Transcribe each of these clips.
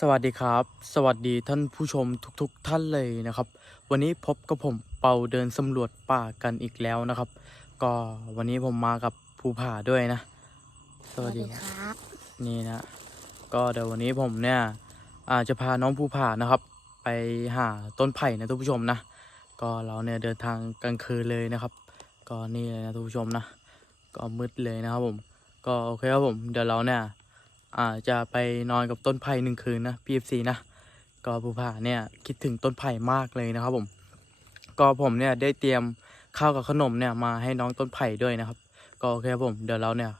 สวัสดีครับ สวัสดีท่านผู้ชมทุกๆทท่านเลยนะครับ วันนี้พบกับผมเปาเดินสำรวจป่ากันอีกแล้วนะครับ ก็วันนี้ผมมากับภูผาด้วยนะ สวัสดีครับครับนี่นะ ก็เดี๋ยววันนี้ผมเนี่ยอาจจะพาน้องภูผานะครับ ไปหาต้นไผ่นะทุกผู้ชมนะ ก็เราเนี่ยเดินทางกลางคืนเลยนะครับ ก็นี่เลยนะทุกผู้ชมนะ ก็มืดเลยนะครับผม ก็โอเคครับผม เดี๋ยวเราเนี่ย อาจะไปนอนกับต้นไผ่หนึ่งคืนนะ PFC นะก็ภูผาเนี่ยคิดถึงต้นไผ่มากเลยนะครับผมก็ผมเนี่ยได้เตรียมข้าวกับขนมเนี่ยมาให้น้องต้นไผ่ด้วยนะครับ ก็โอเคครับผมเดี๋ยวเราเนี่ย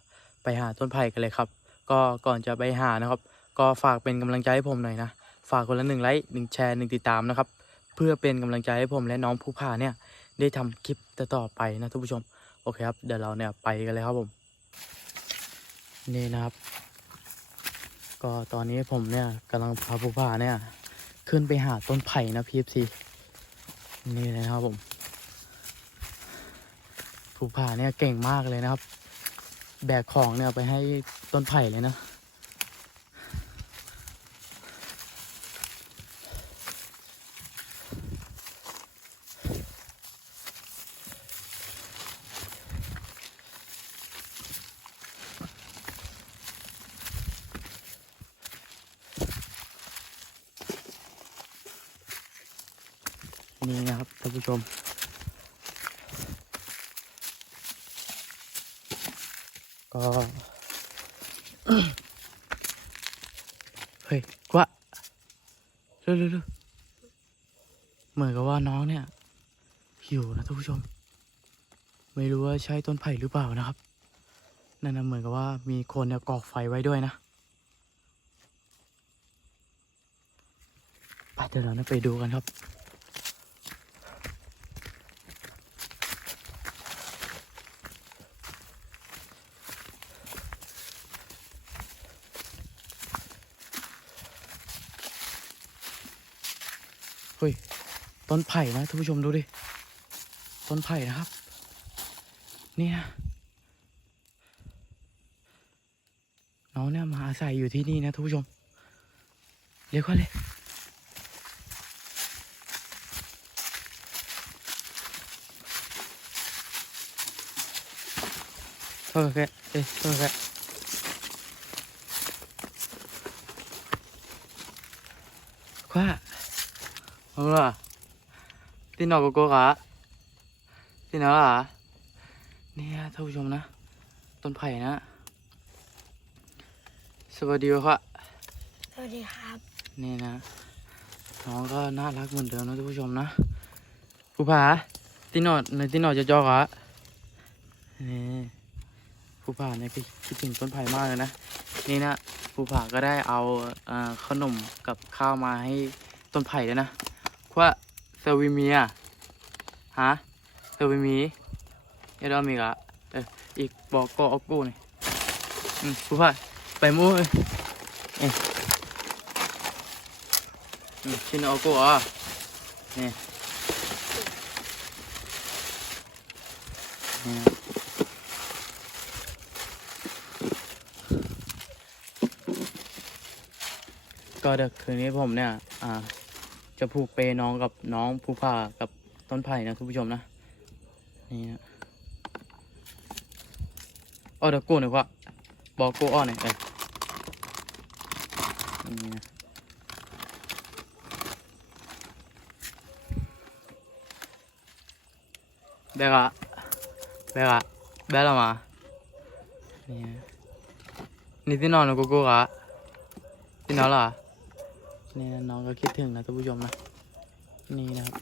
ไปหาต้นไผ่กันเลยครับ ก็ก่อนจะไปหานะครับ ก็ฝากเป็นกำลังใจให้ผมหน่อยนะฝากคนละหนึ่งไลค์หนึ่งแชร์หนึ่งติดตามนะครับ เพื่อเป็นกำลังใจให้ผมและน้องภูผาเนี่ยได้ทำคลิปต่อไปนะทุกผู้ชมโอเคครับเดี๋ยวเราเนี่ยไปกันเลยครับผม นี่นะครับ ก็ตอนนี้ผมเนี่ยกำลังพาภูผาเนี่ย ขึ้นไปหาต้นไผ่นะพีฟซีนี่เลยนะครับผมภูผาเนี่ยเก่งมากเลยนะครับ แบกของเนี่ยไปให้ต้นไผ่เลยนะ นี่นะครับท่านผู้ชม ก็เฮ้ยกว่าเร็วเร็วเหมือนกับว่าน้องเนี่ยหิวนะท่านผู้ชม ไม่รู้ว่าใช่ต้นไผ่หรือเปล่านะครับนั่นนะเหมือนกับว่ามีคนเนี่ยกอกไฟไว้ด้วยนะไปเดี๋ยวเราไปดูกันครับ ต้นไผ่นะท่านผู้ชมดูดิ ต้นไผ่นะครับเนี่ยน้องเนี่ยมาอาศัยอยู่ที่นี่นะท่านผู้ชม เรียกว่าเลยโทษแกเอ้ยโทษแกคว้า พี่นอโกโก้กะพี่นอละเนี่ยท่านผู้ชมนะ ต้นไผ่นะ สวัสดีครับสวัสดีครับ นี่นะ น้องก็น่ารักเหมือนเดิมนะท่านผู้ชมนะภูผาที่นอดในที่นอดจะจอกะนี่ภูผาเนี่ยคิดถึงต้นไผ่มากเลยนะ นี่นะภูผาก็ได้เอาขนมกับข้าวมาให้ต้นไผ่แล้วนะว่า ซอร์วิมีอะฮะเซอร์วิมีเอดอมีกะเอออีกบอกก็ออกกูนี่อืมผู้ผาไปมู่เอ้ยเอ้ยชินออกกูอะนี่นี่นะก็เดี๋ยวคืนนี้ผมเนี่ย อ่า จะผูกเปน้องกับน้องภูผ่ากับต้นไผ่นะคุณผู้ชมนะ นี่นะเอเดี๋ยวกูหน่อยว่าบอกกูอ้อนหน่อยเออนี่นะเบกอะเบกอะเบลมานี่นะนี่ที่นอนของกูกูกะที่นอนเหรอ นี่นะน้องก็คิดถึงนะท่านผู้ชมนะ นี่นะครับ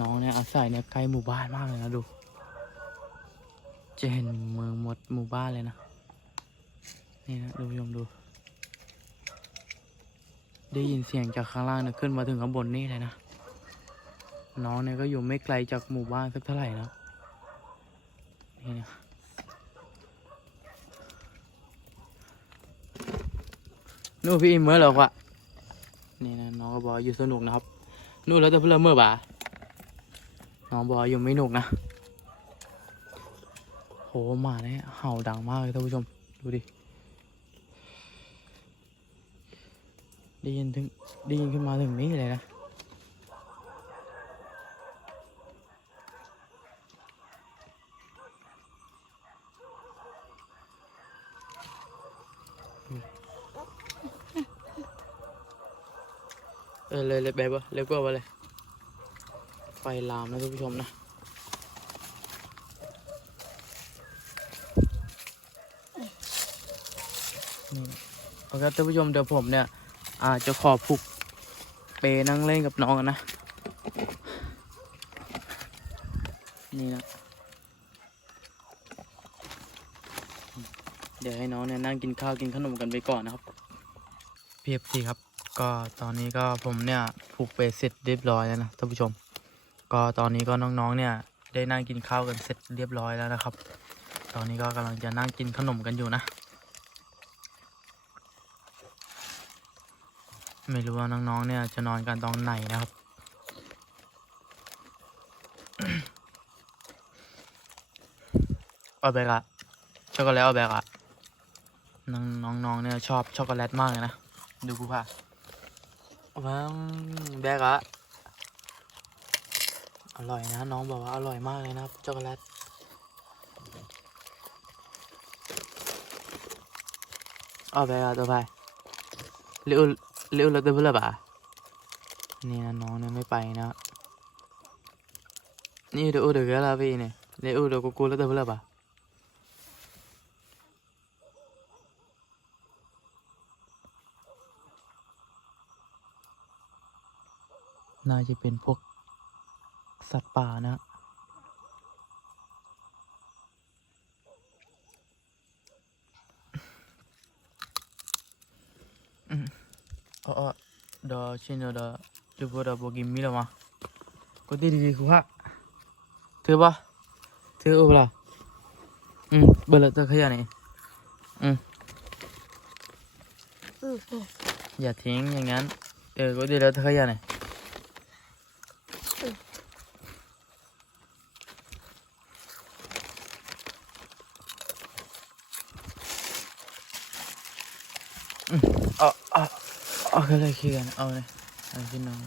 น้องเนี่ยอาศัยเนี่ยใกล้หมู่บ้านมากเลยนะดู จะเห็นเมืองหมดหมู่บ้านเลยนะ นี่นะท่านผู้ชมดู ได้ยินเสียงจากข้างล่างเนี่ยขึ้นมาถึงข้างบนนี่เลยนะ น้องเนี่ยก็อยู่ไม่ไกลจากหมู่บ้านสักเท่าไหร่นะนี่นะ นู่นพี่อิมเมื่อเราควะนี่นะน้องก็บอกอยู่สนุกนะครับ นู่นแล้วแต่เพื่อนเมื่อบ่าน้องบอกอยู่ไม่หนุกนะโหหมาเนี่ยเห่าดังมากเลยท่านผู้ชมดูดิได้ยินถึงได้ยินขึ้นมาถึงนี้เลยนะ เลยเลยแบบว่าเร็วกว่าเลย ไฟลามนะทุกผู้ชมนะโอเคท่านผู้ชมเดี๋ยวผมเนี่ยอาจจะขอผูกเปนั่งเล่นกับน้องนะ นี่นะ เดี๋ยวให้น้องเนี่ยนั่งกินข้าวกินขนมกันไปก่อนนะครับ เพีเอฟซีครับ ก็ตอนนี้ก็ผมเนี่ยผูกเปเสร็จเรียบร้อยแล้วนะท่านผู้ชม ก็ตอนนี้ก็น้องๆเนี่ยได้นั่งกินข้าวกันเสร็จเรียบร้อยแล้วนะครับ ตอนนี้ก็กำลังจะนั่งกินขนมกันอยู่นะ ไม่รู้ว่าน้องๆเนี่ยจะนอนกันตอนไหนนะครับเอาแบกอะช็อกโกแลตเอาแบกอะน้องน้องๆเนี่ยชอบช็อกโกแลตมากเลยนะ ดูกูค่ะ ว้าวแบกอะอร่อยนะ น้องบอกว่าอร่อยมากเลยนะครับช็อกโกแลตเอาแบกอะตัวไปเร็วเร็วเราเดินเพื่อบ่านี่นะน้องเนี่ยไม่ไปนะนี่เดี๋ยวเดี๋ยวก็ลาพี่เนี่ยเดี๋ยวเดี๋ยวกูกูแล้วเดินเพื่อบ่า น่าจะเป็นพวกสัตว์ป่านะอืมอ๋อเดี๋ยวชินเดี๋ยวจะพูดอะไรกินมิลมาก็ดีดีคุณฮะเธอปะเธอเอาเปล่าอืมเบลเธอขยันนี่อืมอืมอืมอย่าทิ้งอย่างนั้นเออก็ดีแล้วเธอขยันนี่อืมเอาเอา เอาก็เลยคือกันเอาเลยเอาพี่น้อง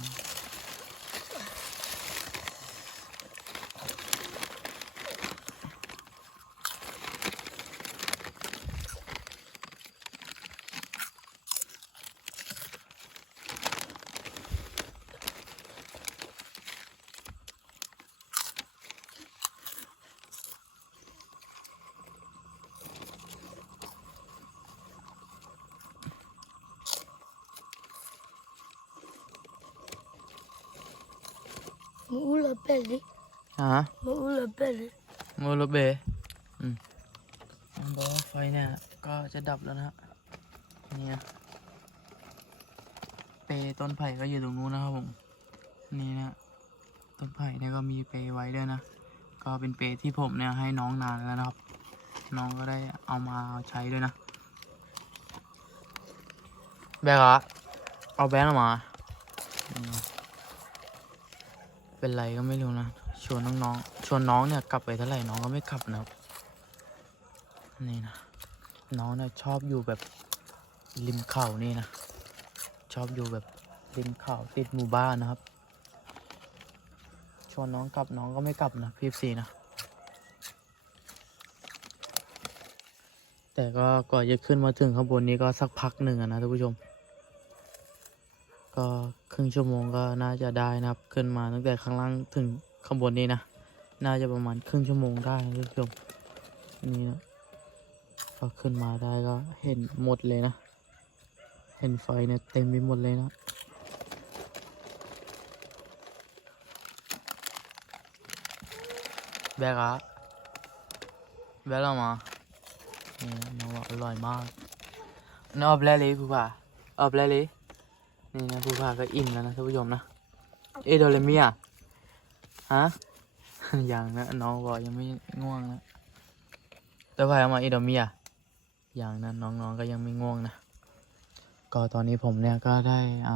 หมูละเป็ดดิฮะหมูละเป็ดดิโมโลเบอืมมันบอกว่าไฟเนี่ยก็จะดับแล้วนะฮะนี่นะเปรย์ต้นไผ่ก็อยู่ตรงนู้นนะครับผมนี่นะต้นไผ่เนี่ยก็มีเปรย์ไว้ด้วยนะก็เป็นเปรย์ที่ผมเนี่ยให้น้องนานแล้วนะครับ น้องก็ได้เอามาใช้ด้วยนะแบกอะเอาแบงค์ออกมานี่นะ เป็นไรก็ไม่รู้นะ ชวนน้องๆ ชวนน้องเนี่ยกลับไปเท่าไหร่น้องก็ไม่กลับนะครับนี่นะ น้องเนี่ยชอบอยู่แบบริมเขานี่นะ ชอบอยู่แบบริมเขาติดหมู่บ้านนะครับ ชวนน้องกลับน้องก็ไม่กลับนะพีซีนะ แต่ก็ก่อนจะขึ้นมาถึงข้างบนนี้ก็สักพักหนึ่งนะท่านผู้ชม ก็ครึ่งชั่วโมงก็น่าจะได้นะครับ ขึ้นมาตั้งแต่ข้างล่างถึงข้างบนนี้นะ น่าจะประมาณครึ่งชั่วโมงได้นะท่านผู้ชมนี่นะพอขึ้นมาได้ก็เห็นหมดเลยนะ เห็นไฟเนี่ยเต็มไปหมดเลยนะแบกอะแบกเรามานี่นะน้องบอกอร่อยมากน้องเอาแล้วเลยผู้ผ่าเอาแล้วเลย นี่นะผู้ผ่าก็อิ่มแล้วนะท่านผู้ชมนะ เอโดเรมีอะฮะ ยังนะน้องบอกยังไม่ง่วงนะแต่พายเอามาเอโดเมียอย่างนั้นน้องๆก็ยังไม่ง่วงนะ ก็ตอนนี้ผมเนี่ยก็ได้อ่า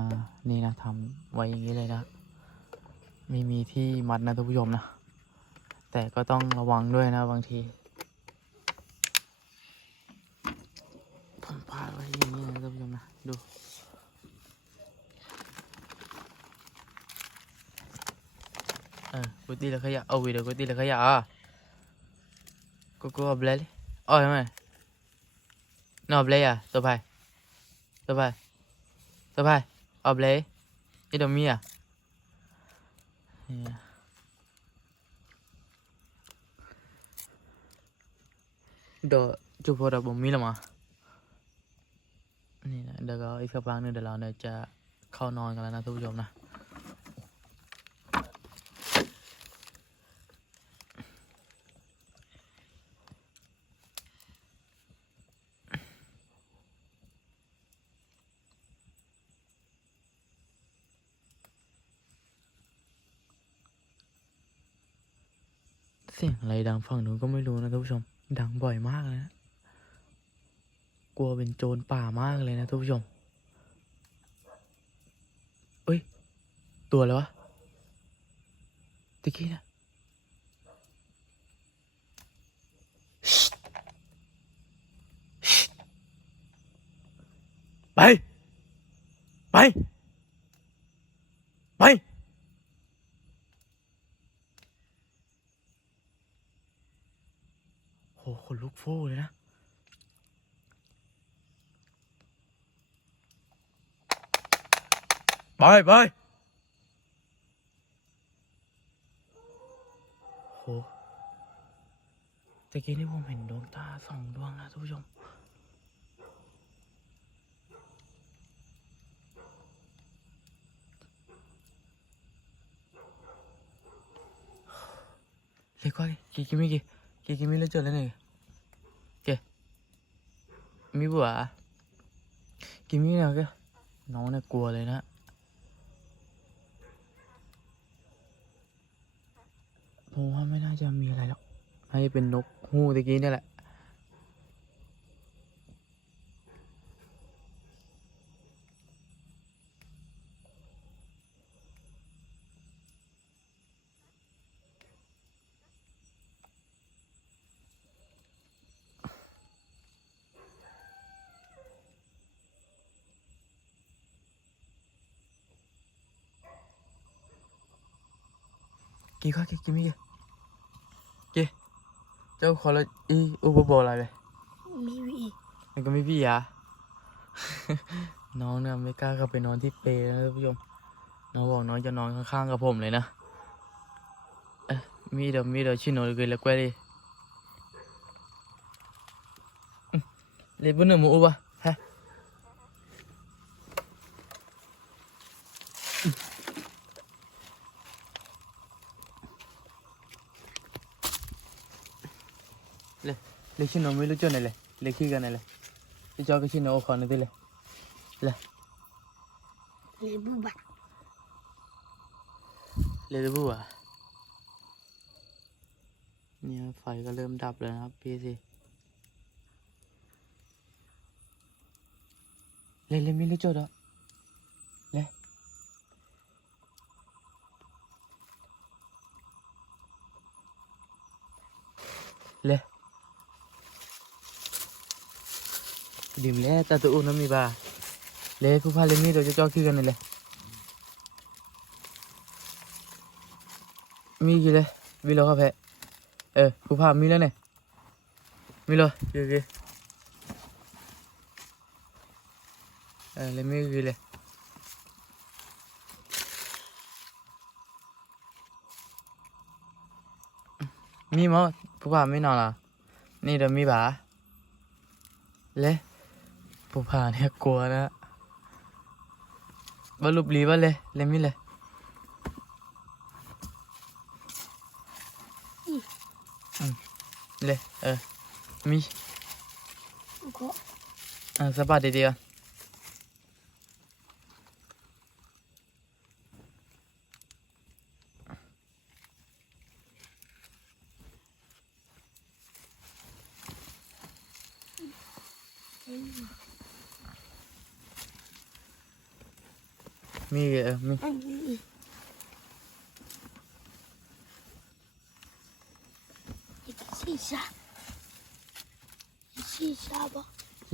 นี่นะทำไว้อย่างนี้เลยนะไม่มีที่มัดนะท่านผู้ชมนะ แต่ก็ต้องระวังด้วยนะบางที ผมพาดไว้อย่างนี้นะท่านผู้ชมนะ ดู เออกูตีแล้วขยะเอาวิดีโอกูตีแล้วขยะอะกูกูเอาเบลเลยอ๋อทำไม นเอาเบลอะตัวไปตัวไปตัวไปเอาเบลนี่ดอมีอะเนี่ยเดี๋ยวจุดพอเราบ่มีแล้วมา นี่นะเดี๋ยวก็อีกสักพักหนึงเดี๋ยวเราเนี่ยจะเข้านอนกันแล้วนะท่านผู้ชมนะ เสียงอะไรดังฝั่งนู้นก็ไม่รู้นะท่านผู้ชม ดังบ่อยมากเลยนะ กลัวเป็นโจรป่ามากเลยนะท่านผู้ชม เอ้ย ตัวอะไรวะตะกี้นะไป ไป ไป โหขนลุกฟ้เลยนะ ไปไปโหตะกี้นี่ผมเห็นดวงตาสองดวงนะทุกผู้ชมเล็กกว่ากี่กี่มีกี่ กี่กี่มีแล้วเจอแล้วเนี่ยเก๋มีบัวอะกี่มีเนี่ยก็น้องเนี่ยกลัวเลยนะ ผมว่าไม่น่าจะมีอะไรหรอกน่าจะเป็นนกฮูกตะกี้นี่แหละ กี่ข้อกี่กี่มีกี่กี่เจ้าขอละอีอุบบอกอะไรเลยมีวีมันก็ไม่พี่อะน้องเนี่ยไม่กล้าเข้าไปนอนที่เปรย์นะท่านผู้ชมน้องบอกน้องจะนอนข้างๆกับผมเลยนะเอ๊ะมีเดี๋ยวมีเดี๋ยวชิโนเลยละกว่าดิอืมเลยบุญหนึ่งหมูอุบะฮะอืมเลยเลยชิโนไม่รู้จุดไหนเลยเลยขี้กันไหนเลยจะจอกับชิโนเอาของหนี่อย ดิเลยเลบูบะเลยรู้ป่ะเนี่ยไฟก็เริ่มดับแล้วนะครับพี่สิเลยเลยมีลูกโจดอะเลยเลย ดื่มแล้วต่ตัวอุ้นมีบ้าเลยผู้พาเลยมีตัวจะจอขี้กันนี่เลยมีกี่เลยมีแล้วครับแพเออผู้พามีแล้วเนี่ยมีเลยกี่กี่เออเลยมีกี่เลยมีมั้งผู้พาไม่นอนหรอนี่เดี๋ยวมีบ่าเล ยผู้พาเนี่ยกลัวนะบรรลุบลีบ้าเลยเลยมีเลยเลยเออมีก็อ่าสะบัดดีๆก่อน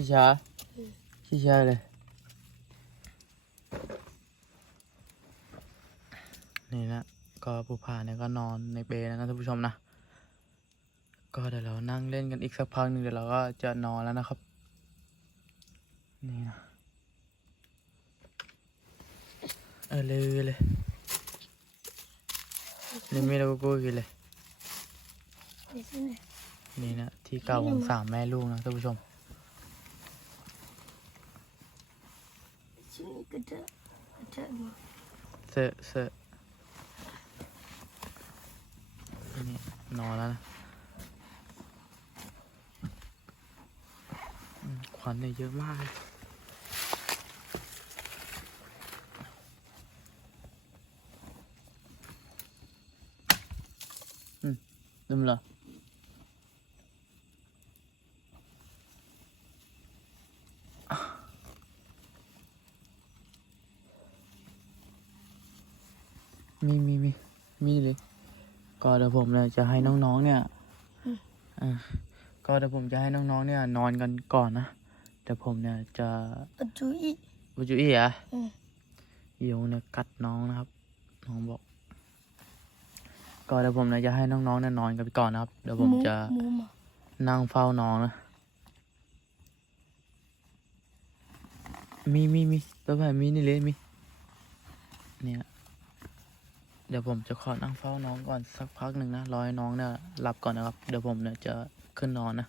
ชิชาชิชาเลย นี่นะก็ก็ผู้พาเนี่ยก็นอนในเปลนะท่านผู้ชมนะ ก็เดี๋ยวเรานั่งเล่นกันอีกสักพักหนึ่งเดี๋ยวเราก็จะนอนแล้วนะครับ นี่นะ เออเลยเลยนี่ไม่รู้กูกินเลยนี่สิเนี่ยนี่นะ ที่เก่าของสามแม่ลูกนะท่านผู้ชม ชิ้นนี้ก็จะก็จะมาเซอะเซอะนี่นอนแล้วนะอืมควันเนี่ยเยอะมากเลยอืมลืมเหรอมีมีมีมีเลย ก็เดี๋ยวผมเนี่ยจะให้น้องๆเนี่ยอ่าก็เดี๋ยวผมจะให้น้องๆเนี่ย นอนกันก่อนนะเดี๋ยวผมเนี่ยจะปัจจุอีบุจุอี้อะอืมเดี๋ยวเนี่ยกัดน้องนะครับน้องบอก ก็เดี๋ยวผมเนี่ยจะให้น้องๆเนี่ยนอนกันไปก่อนนะครับเดี๋ยวผมจะหมูหมานั่งเฝ้าน้องนะมีมีมีตัวแบบมีนี่เลยมีเนี่ย เดี๋ยวผมจะขอนั่งเฝ้าน้องก่อนสักพักหนึ่งนะรอให้น้องเนี่ยหลับก่อนนะครับ เดี๋ยวผมเนี่ยจะขึ้นนอนนะ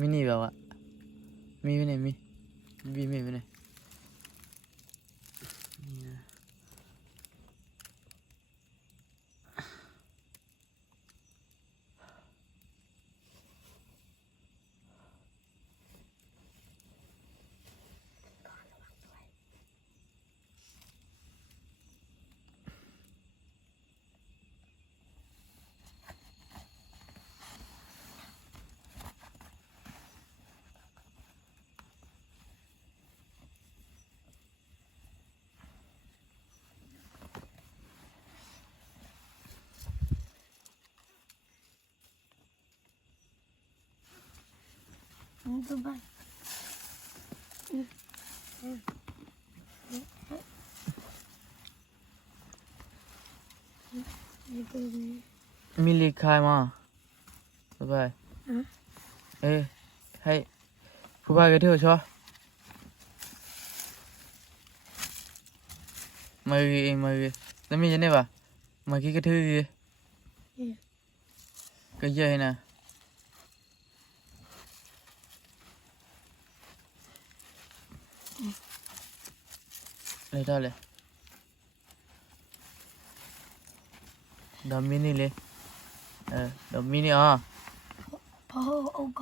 มินี่แบบว่ามีไปไหนมีมีมีไปไหนนี่นะ อืมตัวบ้านอืมอืมนี่ตัวนี้มีลีกคายมาสบายอื လေဒါလေဒါမီနီလေအဲဒါမီနီဟာဘာဟုတ်အုတ်က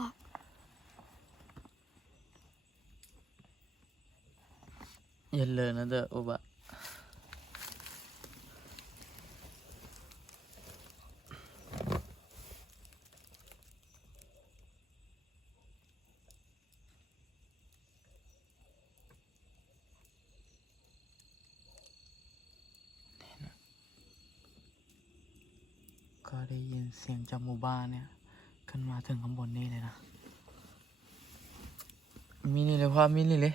ရလနတဲ့ဥပ္ပါ ได้ยินเสียงจากหมู่บ้านเนี่ย ขึ้นมาถึงข้างบนนี่เลยนะ มินิเลยพ่ามินิเลย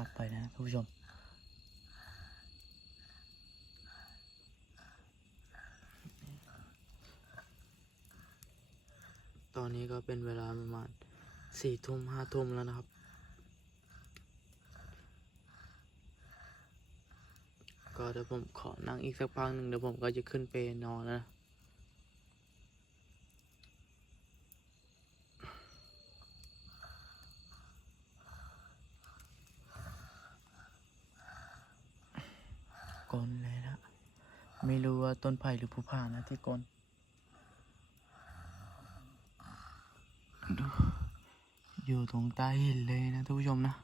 ักไปนะท่านผู้ชม ตอนนี้ก็เป็นเวลาประมาณสี่ทุ่มห้าทุ่มแล้วนะครับ ก็เดี๋ยวผมขอนั่งอีกสักพักหนึ่งเดี๋ยวผมก็จะขึ้นไปนอนแล้วนะ ต้นไผ่หรือผู้ผานะที่กลนดูอยู่ตรงใต้หินเลยนะทุกผู้ชมนะ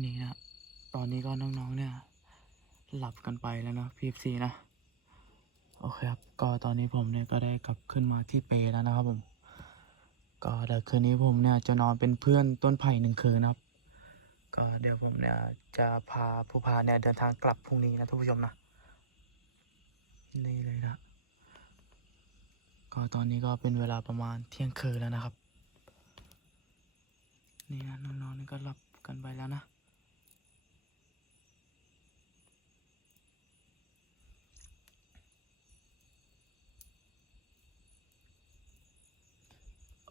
นี่นะ ตอนนี้ก็น้องๆเนี่ย หลับกันไปแล้วนะพีฟซีนะ โอเคครับ ก็ตอนนี้ผมเนี่ยก็ได้กลับขึ้นมาที่เปแล้วนะครับผม ก็เดี๋ยวคืนนี้ผมเนี่ยจะนอนเป็นเพื่อนต้นไผ่หนึ่งคืนนะครับ ก็เดี๋ยวผมเนี่ยจะพาผู้พาเนี่ยเดินทางกลับพรุ่งนี้นะทุกผู้ชมนะ นี่เลยนะ ก็ตอนนี้ก็เป็นเวลาประมาณเที่ยงคืนแล้วนะครับ นี่นะน้องๆนี่ก็หลับกันไปแล้วนะ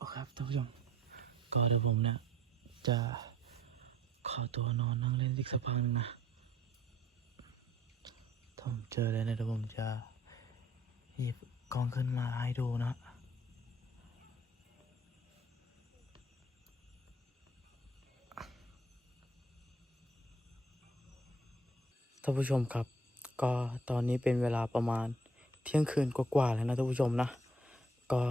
คครับท่านผู้ชมก็เดี๋ยวผมเนี่ยจะขอตัวนอนนั่งเล่นอีกสักพักหนึงนะถ้าผมเจออะไรเนี่ยเดี๋ยวผมจะหยิบกล้องขึ้นมาให้ดูนะท่านผู้ชมครับ ก็ตอนนี้เป็นเวลาประมาณเที่ยงคืนกว่าๆแล้วนะท่านผู้ชมนะ ก็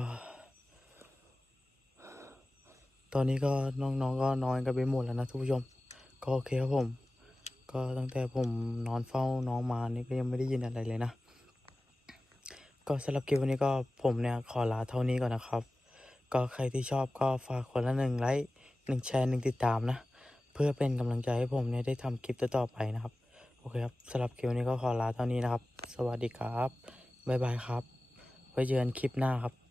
ตอนนี้ก็น้องๆก็นอนกันไปหมดแล้วนะท่านผู้ชม ก็โอเคครับผม ก็ตั้งแต่ผมนอนเฝ้าน้องมานี่ก็ยังไม่ได้ยินอะไรเลยนะ ก็สำหรับคลิปวันนี้ก็ผมเนี่ยขอลาเท่านี้ก่อนนะครับ ก็ใครที่ชอบก็ฝากคนละหนึ่งไลค์หนึ่งแชร์หนึ่งติดตามนะ เพื่อเป็นกำลังใจให้ผมเนี่ยได้ทำคลิปต่อๆไปนะครับ โอเคครับสำหรับคลิปวันนี้ก็ขอลาเท่านี้นะครับ สวัสดีครับบ๊ายบายครับ ไว้เจอกันคลิปหน้าครับ